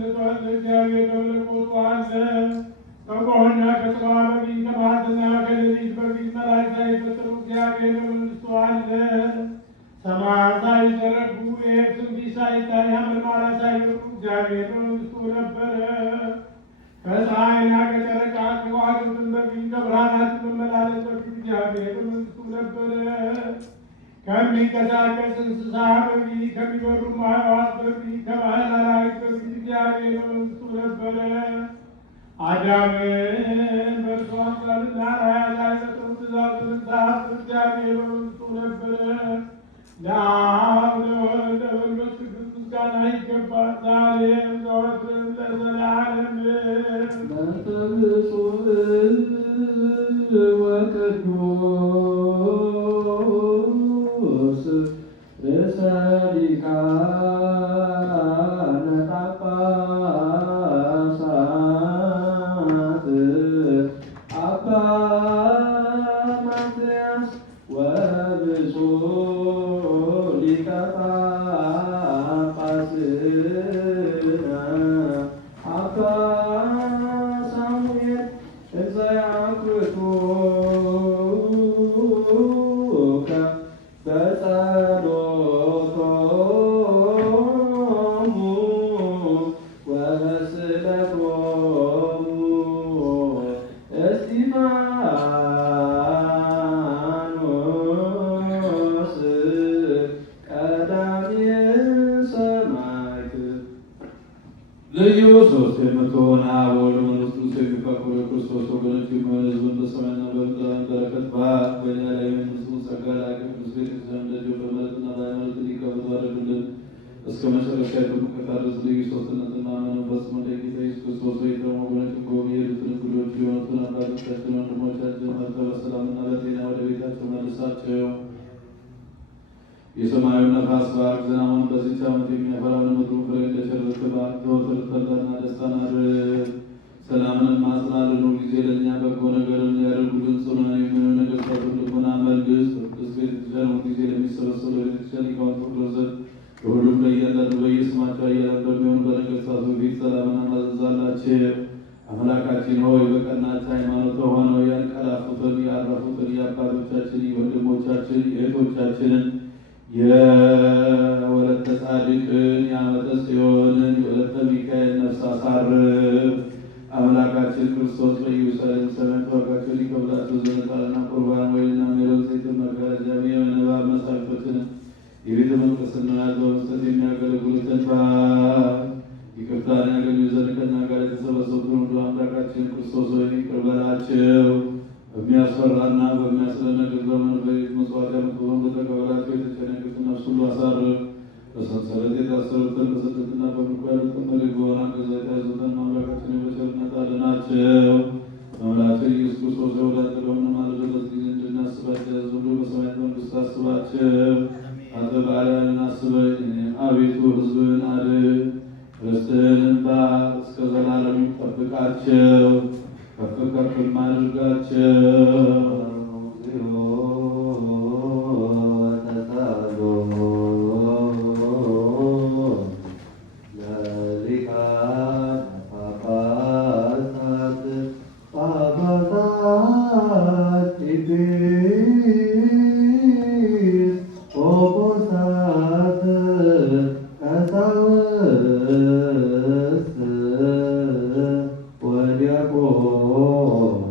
እግዚአብሔር በመለኮቱ አለ። ከቆሆና ከጽባ በፊት ከመዓልትና ከሌሊት በፊት መላእክት ሳይፈጠሩ እግዚአብሔር በመንግሥቱ አለ። ሰማያት ሳይዘረጉ የየብስም ፊት ሳይታይ ሐመልማላት ሳይበቅሉ እግዚአብሔር በመንግሥቱ ነበረ። ከፀሐይና ከጨረቃ ከከዋክብትም በፊት ከብርሃናት መመላለስ በፊት እግዚአብሔር በመንግሥቱ ነበረ። ከሚንቀሳቀስ እንስሳ በፊት ከሚበሩም አዕዋፍ በፊት ከባሕር አራዊት በፊት እግዚአብሔር በመንግሥቱ ነበረ። አዳምን በእርሱ አምሳልና አርአያ የፈጠረው ትእዛዙን ጻፈ። እግዚአብሔር በመንግሥቱ ነበረ። ለአብ ለወልድ ለመንፈስ ቅዱስ ምስጋና ይገባል፣ ዛሬም ዘወትርም ለዘላለሙ። በብፁዕ ወቅዱስ ርእሰ ሊቃነ ጳጳሳት አባ ማትያስ ወብፁዕ ሊቀ ጳጳስና አባ ሳሙኤል እንዘ ያንክቱከ በጸሎቶሙ ወበስእለቶሙ እስጢፋኖስ ቀዳሜ ሰማዕት። ልዩ ሦስት የምትሆን አብ ወወልድ ወመንፈስ ቅዱስ የሚፈቅሩ የክርስቶስ ወገኖች የሚሆን ሕዝቡን በሰማይና በምድር በረከት በዓል በእኛ ላይ መንግሥቱን ጸጋ ላከ ቅዱስ ቤተክርስቲያን እንደዚሁ በምሕረትና በሃይማኖት ሊቀበሉ አድርጉልን። እስከ መጨረሻ በመከታተል ልዩ ሦስትነትን ማመንን ፈጽሞ እንደ ጌታ ኢየሱስ ክርስቶስ በየትኛውም ወገኖች ጎብኝ የሄዱትን እንግዶች የሆኑትን አባቶቻችን ወንድሞቻችን መጥተው በሰላምና በጤና ወደ ቤታቸው መልሳቸው። የሰማዩን ነፋስ ባርክ፣ ዝናቡን በዚህች ዓመት የሚያፈራውን ምድሩ ፍሬ እንደ ቸርነትህ ባርክ። ዘወትር ተድላና ደስታን አድርግ፣ ሰላምንም አጽናልን። ሁልጊዜ ለእኛ በጎ ነገርን ያደርጉልን ጽኑዓን የሚሆኑ ነገሥታቱን ልቡና መልስ። ቅድስት ቤተክርስቲያን ሁልጊዜ ለሚሰበሰቡ ለቤተክርስቲያን ሊቃውንት ሁሉ ዘንድ ለሁሉም ለእያንዳንዱ በየስማቸው ኃያላን በሚሆኑ በነገሥታቱ ፊት ሰላምን እናዝዛላቸው። አምላካችን ሆይ በቀናች ሃይማኖት ሆነው ያንቀላፉትን ያረፉትን የአባቶቻችን የወንድሞቻችን የእህቶቻችንን የወለተ ጻድቅን የዓመተ ጽዮንን የወለተ ሚካኤል ነፍስ አሳርፍ። አምላካችን ክርስቶስ በኢየሩሳሌም ሰማይ ዋጋቸውን ይከፍላቸው ዘንድ ዕጣንና ቁርባን ወይንና ሜሮን ዘይትን መጋረጃ የመነባብ መጻሕፍቶችን የቤተ መቅደስን ንዋያት በመስጠት የሚያገለግሉትን ይቅርታን ያገኙ ዘንድ ከእኛ ጋር የተሰበሰቡትን ሁሉ አምላካችን ክርስቶስ ሆይ ይቅር በላቸው። በሚያስፈራና በሚያስደነግጥ ዘመን በቤት መሥዋዕት ያመጡትን በተቀበላቸው የተጨነቁትን ነፍስ ሁሉ አሳርፍ። በሰንሰለት የታሰሩትን በስደትና በምርኮ ያሉትን መሪር በሆነ አገዛዝ የተያዙትን አምላካችን በቸርነት አድናቸው። በመላእክት ኢየሱስ ክርስቶስ ወዳጅ ለሆነ ማለት በዚህ ጊዜ እንድናስባቸው ያዙ ሁሉ በሰማያት መንግሥት አስባቸው። አንተ ባሪያህን አስበኝ፣ አቤቱ ሕዝብህን አድን። ርስትህን ባርክ፣ እስከ ዘላለም ጠብቃቸው፣ ከፍ ከፍም አድርጋቸው። Oh